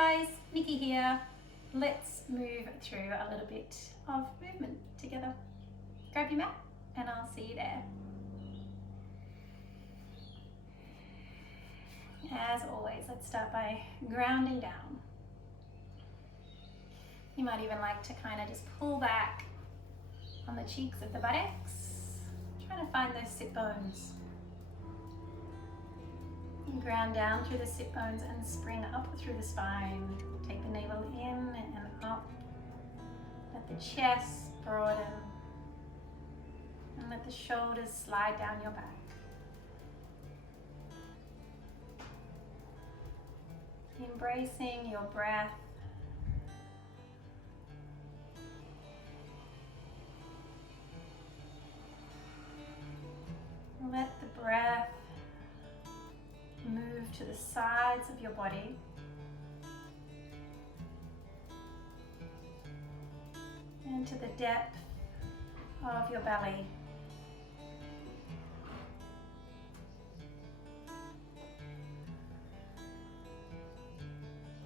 guys, Nikki here. Let's move through a little bit of movement together. Grab your mat and I'll see you there. As always, let's start by grounding down. You might even like to kind of just pull back on the cheeks of the buttocks, trying to find those sit bones. And ground down through the sit bones and spring up through the spine. Take the navel in and up. Let the chest broaden. And let the shoulders slide down your back. Embracing your breath. Let the breath move to the sides of your body. And to the depth of your belly.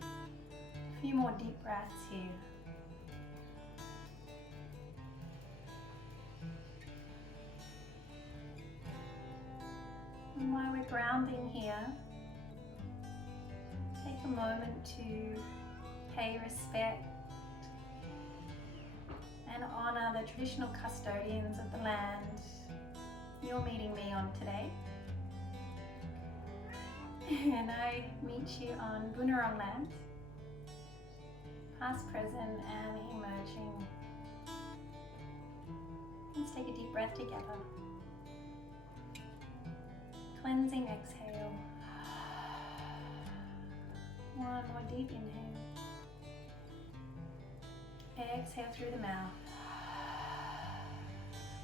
A few more deep breaths here. And while we're grounding here, take a moment to pay respect and honor the traditional custodians of the land you're meeting me on today. And I meet you on Bunurong land, past, present, and emerging. Let's take a deep breath together. Cleansing exhale. One more deep inhale. Exhale through the mouth.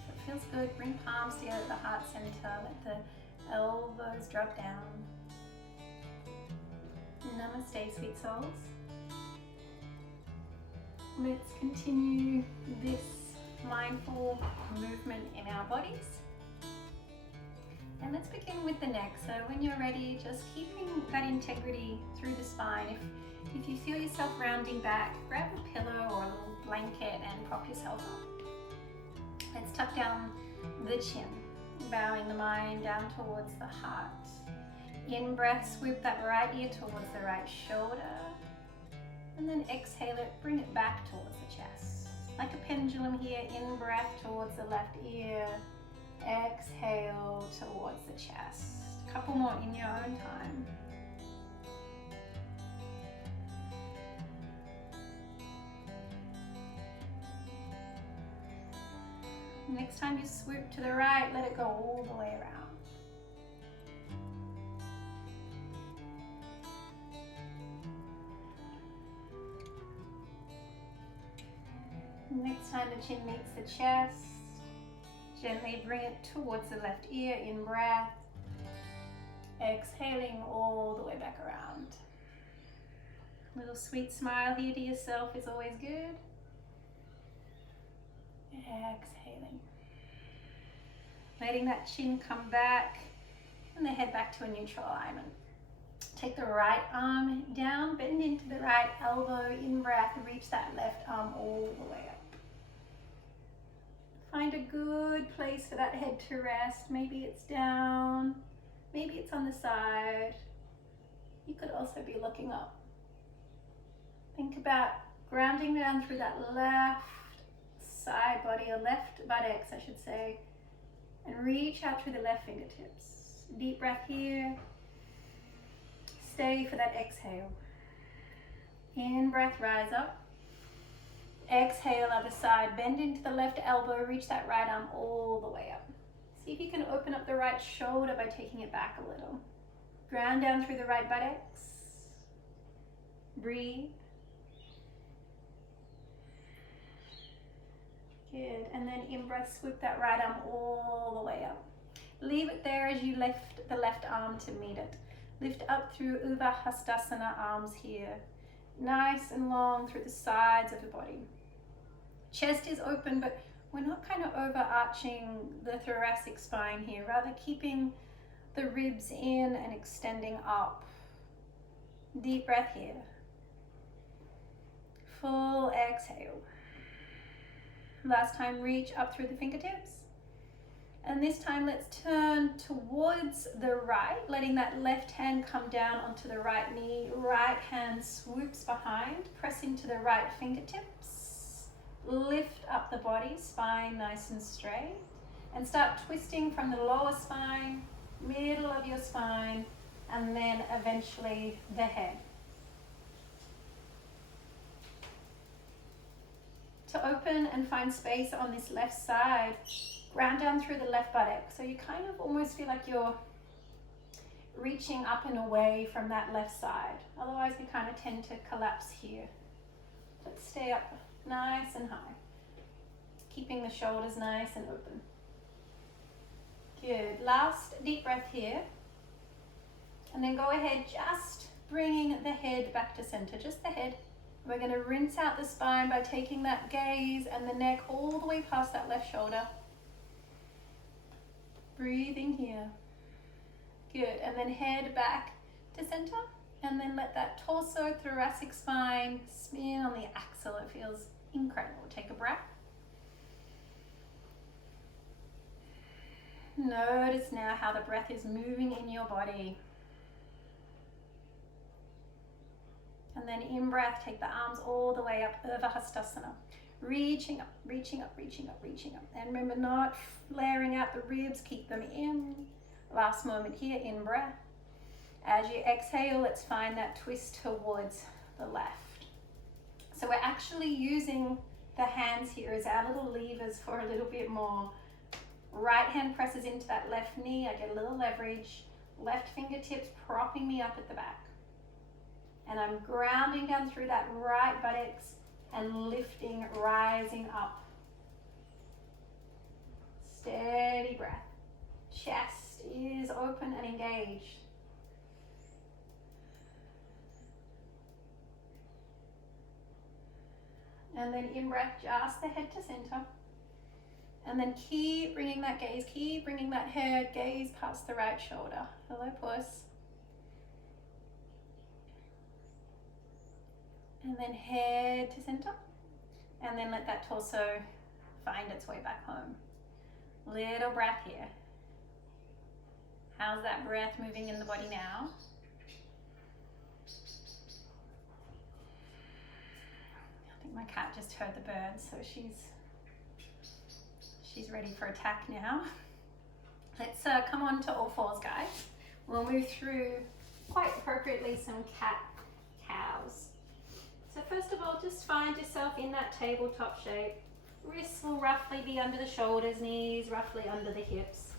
If it feels good, bring palms together at the heart center. Let the elbows drop down. Namaste, sweet souls. Let's continue this mindful movement in our bodies. And let's begin with the neck. So when you're ready, just keeping that integrity through the spine. If you feel yourself rounding back, grab a pillow or a little blanket and prop yourself up. Let's tuck down the chin, bowing the mind down towards the heart. In breath, swoop that right ear towards the right shoulder. And then exhale it, bring it back towards the chest. Like a pendulum here, in breath towards the left ear. Exhale towards the chest. A couple more in your own time. Next time you swoop to the right, let it go all the way around. Next time the chin meets the chest, gently bring it towards the left ear in breath. Exhaling all the way back around. A little sweet smile here to yourself is always good. Exhaling. Letting that chin come back and the head back to a neutral alignment. Take the right arm down, bend into the right elbow, in breath, reach that left arm all the way up. Find a good place for that head to rest. Maybe it's down, maybe it's on the side. You could also be looking up. Think about grounding down through that left side body, or left buttocks I should say, and reach out through the left fingertips. Deep breath here. Stay for that exhale. In breath, rise up. Exhale, other side. Bend into the left elbow, reach that right arm all the way up. See if you can open up the right shoulder by taking it back a little. Ground down through the right buttocks. Breathe. Good, and then in breath, swoop that right arm all the way up. Leave it there as you lift the left arm to meet it. Lift up through Urdhva Hastasana, arms here. Nice and long through the sides of the body. Chest is open, but we're not kind of overarching the thoracic spine here, rather keeping the ribs in and extending up. Deep breath here. Full exhale. Last time, reach up through the fingertips. And this time, let's turn towards the right, letting that left hand come down onto the right knee. Right hand swoops behind, press into the right fingertips. Lift up the body, spine nice and straight. And start twisting from the lower spine, middle of your spine, and then eventually the head. To open and find space on this left side, ground down through the left buttock. So you kind of almost feel like you're reaching up and away from that left side. Otherwise we kind of tend to collapse here. But stay up nice and high. Keeping the shoulders nice and open. Good. Last deep breath here. And then go ahead, just bringing the head back to center, just the head. We're going to rinse out the spine by taking that gaze and the neck all the way past that left shoulder. Breathing here. Good. And then head back to center. And then let that torso, thoracic spine spin on the axle. It feels incredible. Take a breath. Notice now how the breath is moving in your body. And then in breath, take the arms all the way up, Urdhva Hastasana. Reaching up, reaching up, reaching up, reaching up. And remember, not flaring out the ribs, keep them in. Last moment here, in breath. As you exhale, let's find that twist towards the left. So we're actually using the hands here as our little levers for a little bit more. Right hand presses into that left knee. I get a little leverage. Left fingertips propping me up at the back. And I'm grounding down through that right buttocks and lifting, rising up. Steady breath. Chest is open and engaged. And then in breath, just the head to center. And then keep bringing that gaze, keep bringing that head, gaze past the right shoulder. Hello, puss. And then head to center. And then let that torso find its way back home. Little breath here. How's that breath moving in the body now? I think my cat just heard the birds, so she's ready for attack now. Let's come on to all fours, guys. We'll move through quite appropriately some cat cows. So first of all, just find yourself in that tabletop shape. Wrists will roughly be under the shoulders, knees roughly under the hips.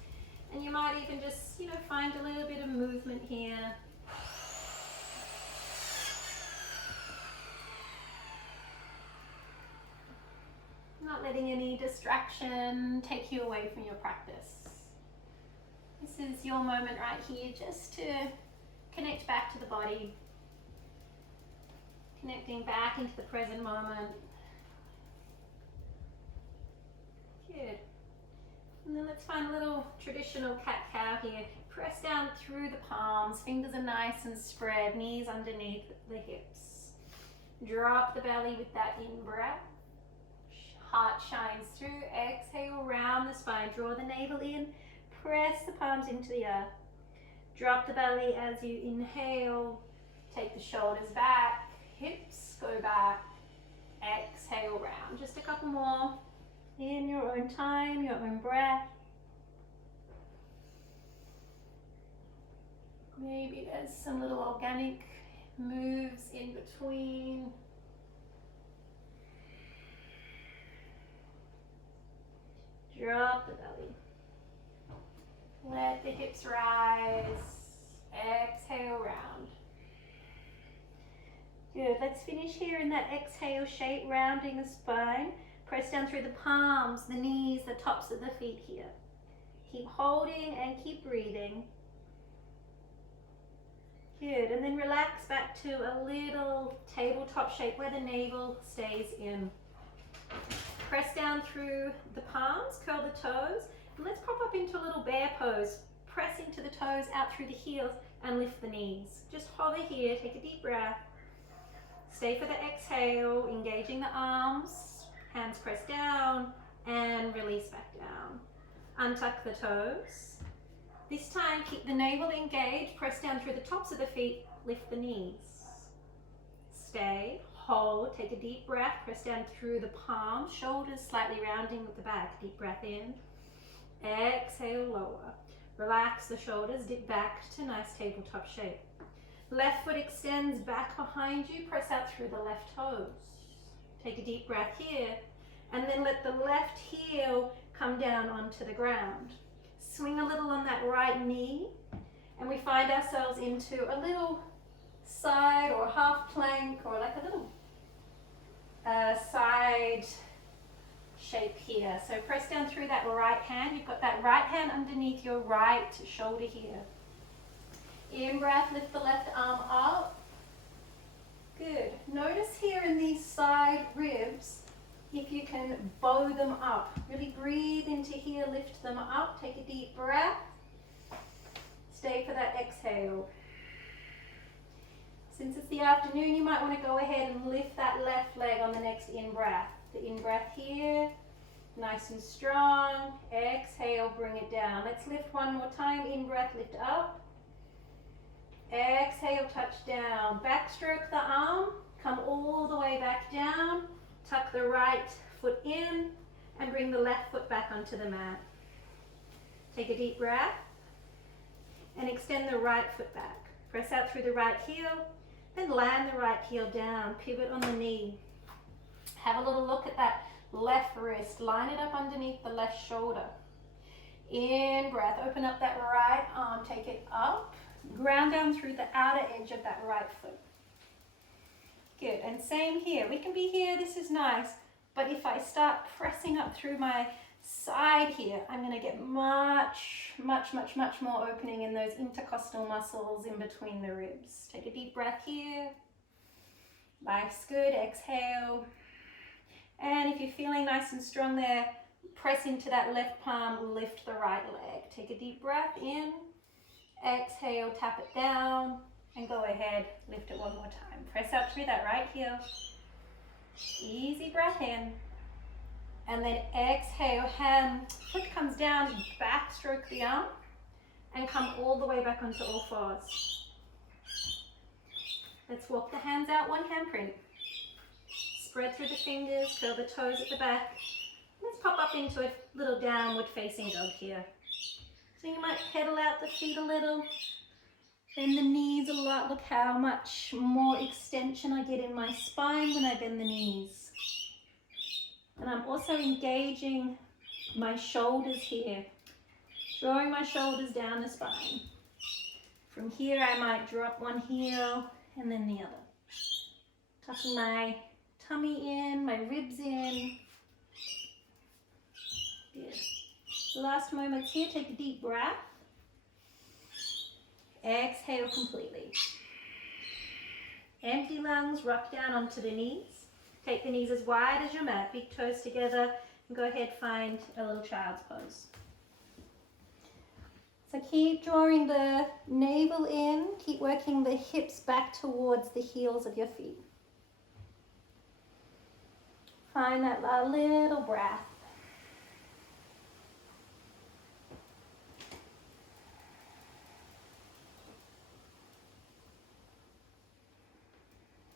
And you might even just, find a little bit of movement here. Not letting any distraction take you away from your practice. This is your moment right here just to connect back to the body. Connecting back into the present moment. Good. And then let's find a little traditional cat-cow here. Press down through the palms. Fingers are nice and spread. Knees underneath the hips. Drop the belly with that in-breath. Heart shines through. Exhale, round the spine. Draw the navel in. Press the palms into the earth. Drop the belly as you inhale. Take the shoulders back. Hips go back. Exhale, round. Just a couple more. In your own time, your own breath. Maybe there's some little organic moves in between. Drop the belly. Let the hips rise. Exhale, round. Good. Let's finish here in that exhale shape, rounding the spine. Press down through the palms, the knees, the tops of the feet here. Keep holding and keep breathing. Good. And then relax back to a little tabletop shape where the navel stays in. Press down through the palms, curl the toes, and let's pop up into a little bear pose. Press into the toes, out through the heels, and lift the knees. Just hover here, take a deep breath. Stay for the exhale, engaging the arms, hands press down and release back down. Untuck the toes. This time keep the navel engaged, press down through the tops of the feet, lift the knees. Stay, hold, take a deep breath, press down through the palms, shoulders slightly rounding with the back. Deep breath in, exhale, lower. Relax the shoulders, dip back to nice tabletop shape. Left foot extends back behind you, press out through the left toes. Take a deep breath here, and then let the left heel come down onto the ground. Swing a little on that right knee, and we find ourselves into a little side or half plank or like a little side shape here. So press down through that right hand. You've got that right hand underneath your right shoulder here. In breath, lift the left arm up. Good. Notice here in these side ribs, if you can bow them up. Really breathe into here, lift them up. Take a deep breath. Stay for that exhale. Since it's the afternoon, you might want to go ahead and lift that left leg on the next in-breath. The in-breath here, nice and strong. Exhale, bring it down. Let's lift one more time. In-breath, lift up. Exhale, touch down. Backstroke the arm, come all the way back down. Tuck the right foot in and bring the left foot back onto the mat. Take a deep breath and extend the right foot back. Press out through the right heel, then land the right heel down. Pivot on the knee. Have a little look at that left wrist. Line it up underneath the left shoulder. In breath, open up that right arm, take it up. Ground down through the outer edge of that right foot. Good, and same here. We can be here, this is nice, but if I start pressing up through my side here, I'm going to get much more opening in those intercostal muscles in between the ribs. Take a deep breath here. Life's good, exhale. And if you're feeling nice and strong there, press into that left palm, lift the right leg. Take a deep breath in. Exhale, tap it down, and go ahead, lift it one more time. Press out through that right heel. Easy breath in. And then exhale, foot comes down, backstroke the arm, and come all the way back onto all fours. Let's walk the hands out, one handprint. Spread through the fingers, curl the toes at the back. Let's pop up into a little downward facing dog here. So you might pedal out the feet a little, bend the knees a lot. Look how much more extension I get in my spine when I bend the knees. And I'm also engaging my shoulders here, drawing my shoulders down the spine. From here I might drop one heel and then the other. Tucking my tummy in, my ribs in. Good. Last moments here, take a deep breath. Exhale completely. Empty lungs, rock down onto the knees. Take the knees as wide as your mat, big toes together, and go ahead, find a little child's pose. So keep drawing the navel in, keep working the hips back towards the heels of your feet. Find that little breath.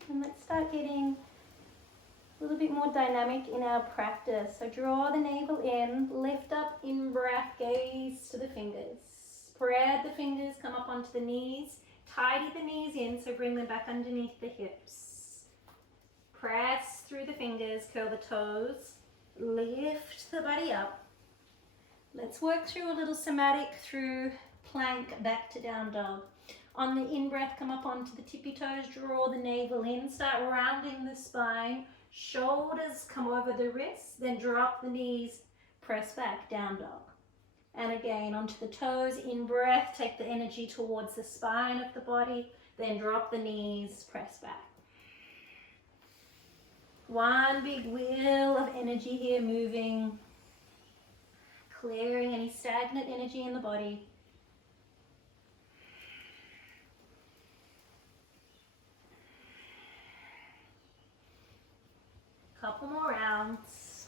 And let's start getting a little bit more dynamic in our practice. So draw the navel in, lift up in breath, gaze to the fingers. Spread the fingers, come up onto the knees. Tidy the knees in, so bring them back underneath the hips. Press through the fingers, curl the toes. Lift the body up. Let's work through a little somatic through plank back to down dog. On the in-breath, come up onto the tippy toes, draw the navel in, start rounding the spine, shoulders come over the wrists, then drop the knees, press back, down dog. And again, onto the toes, in-breath, take the energy towards the spine of the body, then drop the knees, press back. One big wheel of energy here moving, clearing any stagnant energy in the body. Couple more rounds.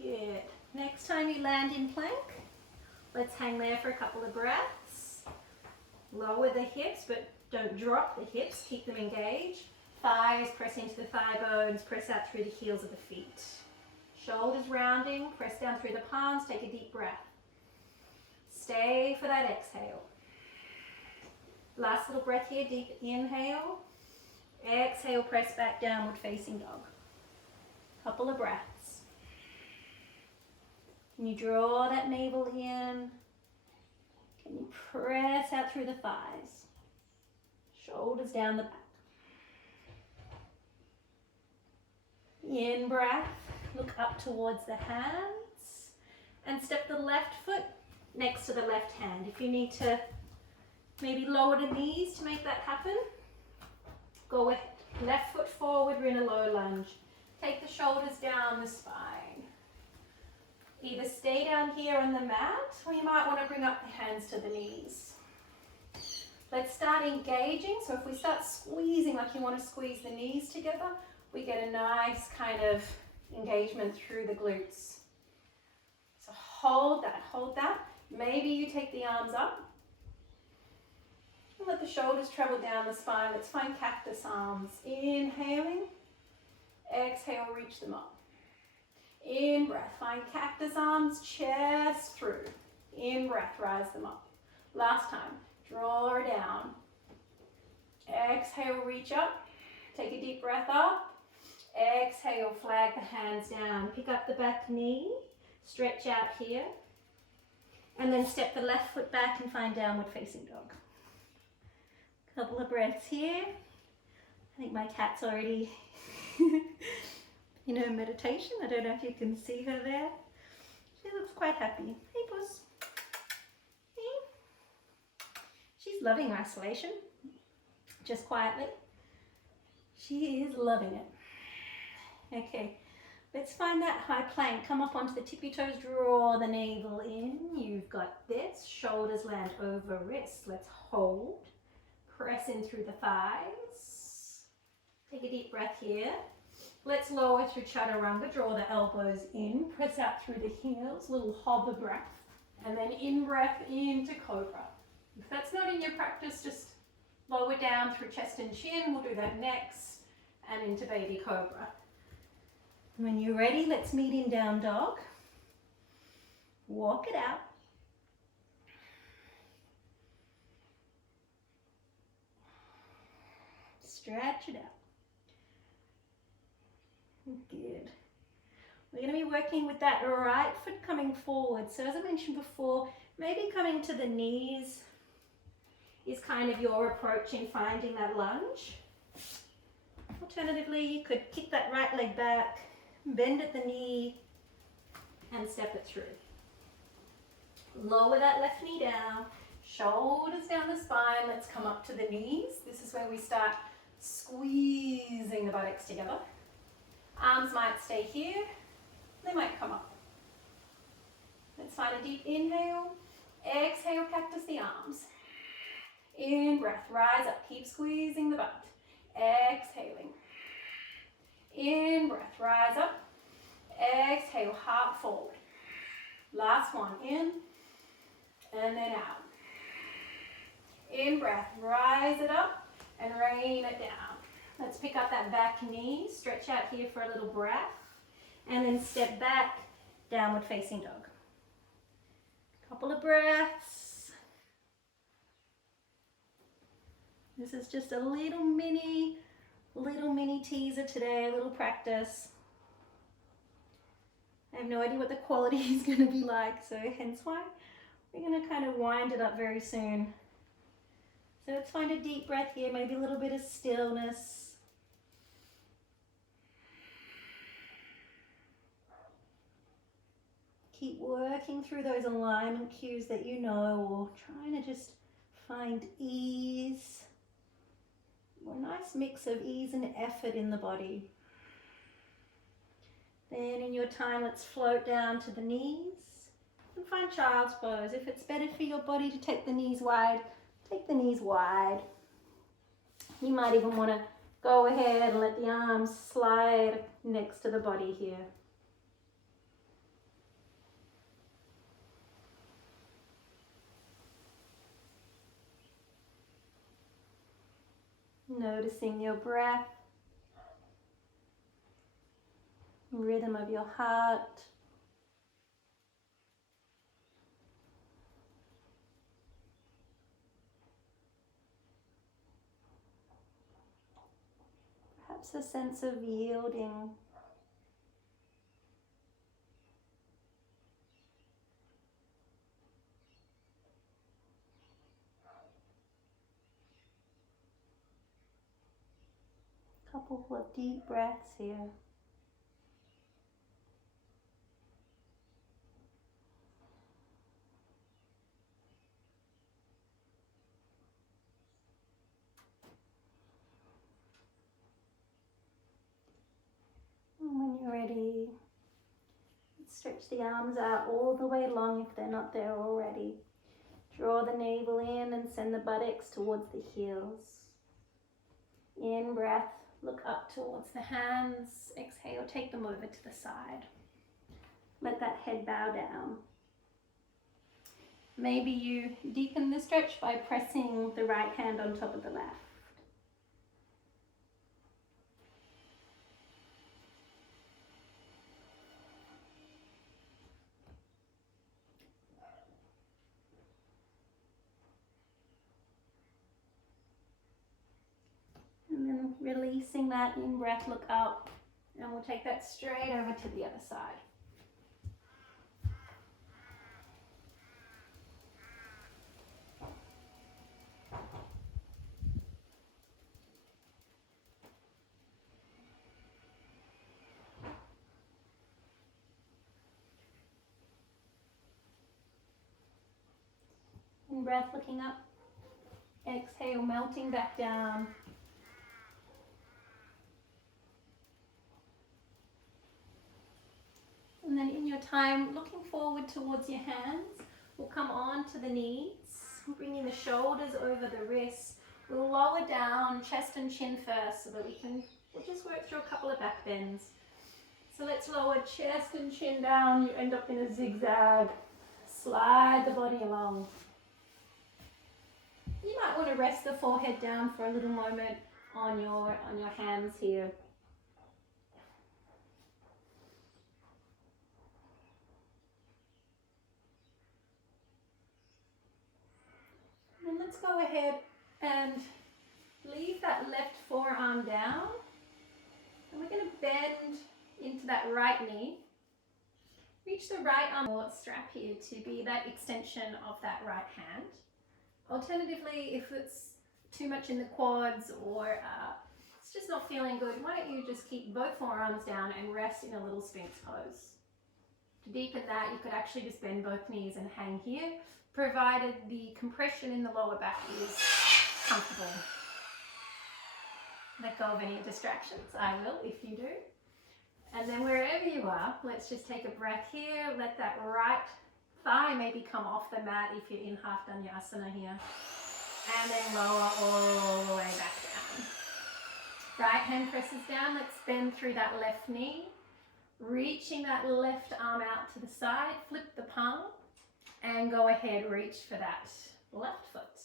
Good. Next time you land in plank, let's hang there for a couple of breaths. Lower the hips, but don't drop the hips. Keep them engaged. Thighs press into the thigh bones. Press out through the heels of the feet. Shoulders rounding. Press down through the palms. Take a deep breath. Stay for that exhale. Last little breath here. Deep inhale. Exhale, press back, downward facing dog. Couple of breaths. Can you draw that navel in? Can you press out through the thighs? Shoulders down the back. In breath, look up towards the hands and step the left foot next to the left hand. If you need to maybe lower the knees to make that happen, go ahead. Left foot forward, we're in a low lunge. Take the shoulders down the spine. Either stay down here on the mat, or you might want to bring up the hands to the knees. Let's start engaging. So if we start squeezing like you want to squeeze the knees together, we get a nice kind of engagement through the glutes. So hold that, hold that. Maybe you take the arms up and let the shoulders travel down the spine. Let's find cactus arms. Inhaling, exhale, reach them up. In breath, find cactus arms, chest through. In breath, rise them up. Last time, draw her down. Exhale, reach up. Take a deep breath up. Exhale, flag the hands down. Pick up the back knee, stretch out here. And then step the left foot back and find downward facing dog. Couple of breaths here. I think my cat's already in her meditation. I don't know if you can see her there. She looks quite happy. Hey, puss. Hey. She's loving isolation, just quietly. She is loving it. Okay, let's find that high plank. Come up onto the tippy toes, draw the navel in. You've got this. Shoulders land over wrists. Let's hold. Press in through the thighs. Take a deep breath here. Let's lower through chaturanga. Draw the elbows in. Press out through the heels. Little hover breath. And then in breath into cobra. If that's not in your practice, just lower down through chest and chin. We'll do that next. And into baby cobra. When you're ready, let's meet in down dog. Walk it out. Stretch it out. Good. We're going to be working with that right foot coming forward. So as I mentioned before, maybe coming to the knees is kind of your approach in finding that lunge. Alternatively, you could kick that right leg back, bend at the knee, and step it through. Lower that left knee down, shoulders down the spine. Let's come up to the knees. This is where we start squeezing the buttocks together. Arms might stay here, they might come up. Let's find a deep inhale. Exhale, cactus the arms. In breath, rise up, keep squeezing the butt. Exhaling. In breath, rise up. Exhale, heart forward. Last one, in and then out. In breath, rise it up and rain it down. Let's pick up that back knee, stretch out here for a little breath, and then step back, downward facing dog. Couple of breaths. This is just a little mini teaser today, a little practice. I have no idea what the quality is going to be like, so hence why we're going to kind of wind it up very soon. So let's find a deep breath here, maybe a little bit of stillness. Keep working through those alignment cues that you know, or trying to just find ease, a nice mix of ease and effort in the body. Then in your time, let's float down to the knees and find child's pose. If it's better for your body to take the knees wide, take the knees wide. You might even want to go ahead and let the arms slide next to the body here. Noticing your breath, rhythm of your heart. Perhaps a sense of yielding. Couple of deep breaths here. And when you're ready, stretch the arms out all the way long if they're not there already. Draw the navel in and send the buttocks towards the heels. In breath, look up towards the hands. Exhale, take them over to the side. Let that head bow down. Maybe you deepen the stretch by pressing the right hand on top of the left. And then releasing that in breath, look up, and we'll take that straight over to the other side. In breath, looking up. Exhale, melting back down. And then in your time, looking forward towards your hands, we'll come on to the knees, bringing the shoulders over the wrists. We'll lower down chest and chin first so that we'll just work through a couple of back bends. So let's lower chest and chin down. You end up in a zigzag. Slide the body along. You might want to rest the forehead down for a little moment on your hands here. And let's go ahead and leave that left forearm down. And we're going to bend into that right knee. Reach the right arm or strap here to be that extension of that right hand. Alternatively, if it's too much in the quads or it's just not feeling good, why don't you just keep both forearms down and rest in a little Sphinx pose. To deepen that, you could actually just bend both knees and hang here, provided the compression in the lower back is comfortable. Let go of any distractions. I will if you do. And then wherever you are, let's just take a breath here. Let that right thigh maybe come off the mat if you're in half danyasana here. And then lower all the way back down. Right hand presses down. Let's bend through that left knee. Reaching that left arm out to the side. Flip the palm. And go ahead, reach for that left foot.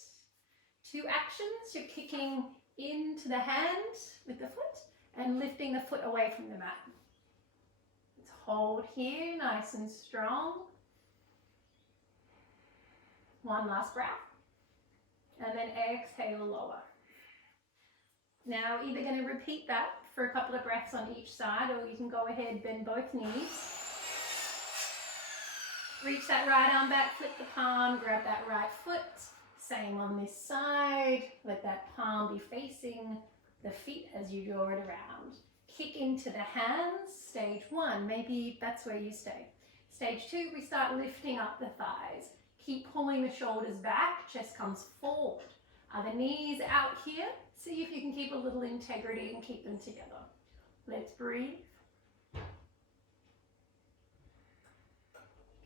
Two actions. You're kicking into the hand with the foot and lifting the foot away from the mat. Let's hold here, nice and strong. One last breath. And then exhale, lower. Now, either going to repeat that for a couple of breaths on each side, or you can go ahead, bend both knees. Reach that right arm back, flip the palm, grab that right foot. Same on this side. Let that palm be facing the feet as you draw it around. Kick into the hands. Stage one, maybe that's where you stay. Stage two, we start lifting up the thighs. Keep pulling the shoulders back, chest comes forward. Are the knees out here? See if you can keep a little integrity and keep them together. Let's breathe.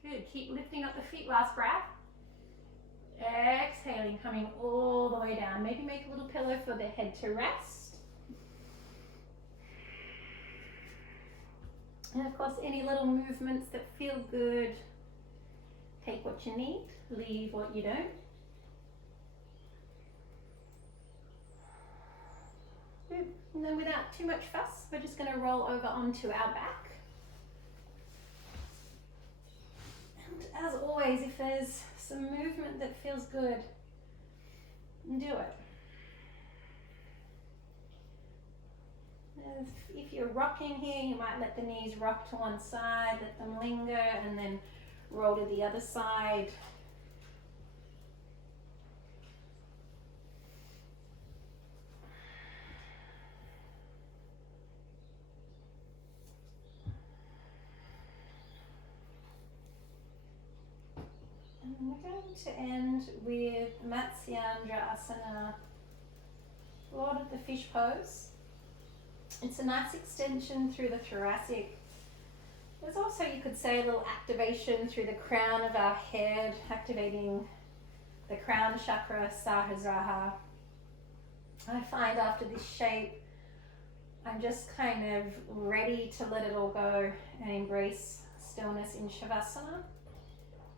Good, keep lifting up the feet, last breath. Exhaling, coming all the way down. Maybe make a little pillow for the head to rest. And of course, any little movements that feel good, take what you need, leave what you don't. Good. And then without too much fuss, we're just going to roll over onto our back. And as always, if there's some movement that feels good, do it. If you're rocking here, you might let the knees rock to one side, let them linger, and then roll to the other side. And we're going to end with Matsyandra Asana, Lord of the Fish pose. It's a nice extension through the thoracic. There's also, you could say, a little activation through the crown of our head, activating the crown chakra, Sahasrara. I find after this shape, I'm just kind of ready to let it all go and embrace stillness in Shavasana.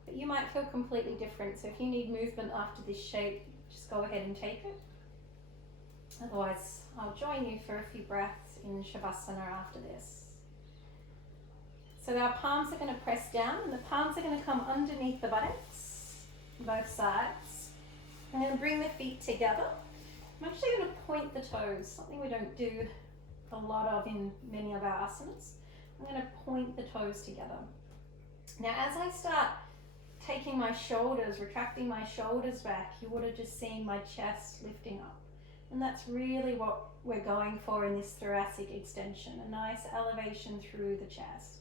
But you might feel completely different, so if you need movement after this shape, just go ahead and take it. Otherwise, I'll join you for a few breaths in Shavasana after this. So our palms are going to press down, and the palms are going to come underneath the buttocks, both sides. I'm going to bring the feet together. I'm actually going to point the toes, something we don't do a lot of in many of our asanas. I'm going to point the toes together. Now, as I start taking my shoulders, retracting my shoulders back, you would have just seen my chest lifting up. And that's really what we're going for in this thoracic extension, a nice elevation through the chest.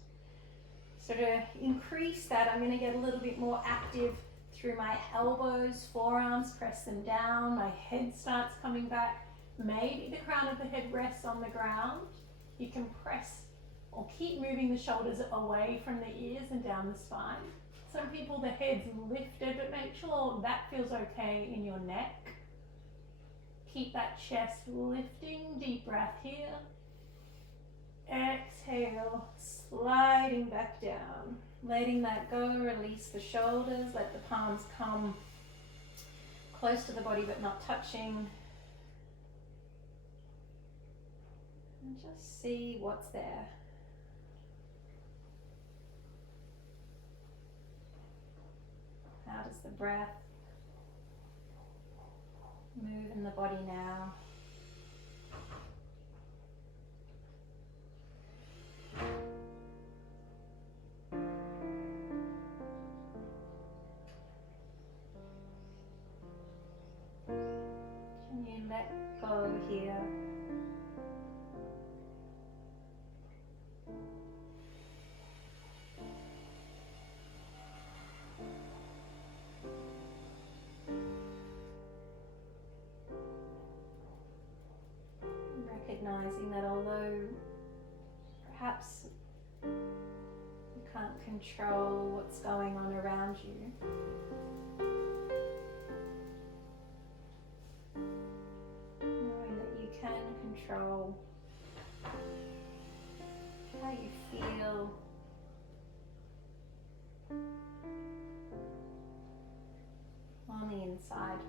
So to increase that, I'm going to get a little bit more active through my elbows, forearms, press them down, my head starts coming back. Maybe the crown of the head rests on the ground. You can press or keep moving the shoulders away from the ears and down the spine. Some people, the head's lifted, but make sure that feels okay in your neck. Keep that chest lifting, deep breath here. Exhale, sliding back down. Letting that go, release the shoulders, let the palms come close to the body but not touching. And just see what's there. How does the breath move in the body now? Can you let go here? Recognizing that although perhaps you can't control what's going on around you, knowing that you can control how you feel, on the inside.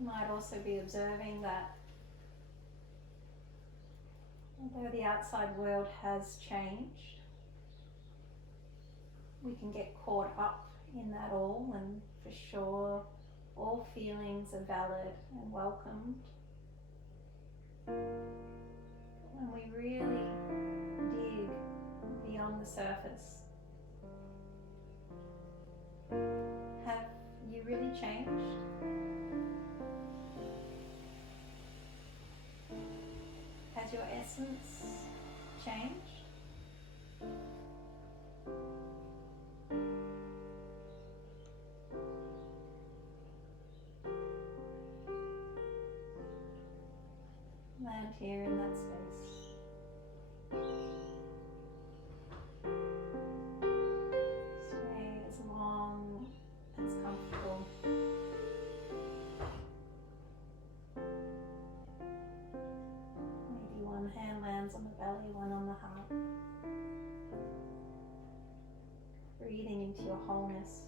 You might also be observing that although the outside world has changed, we can get caught up in that all, and for sure all feelings are valid and welcomed. When we really dig beyond the surface, have you really changed? Has your essence changed? Land here in that space. belly, one on the heart. Breathing into your wholeness.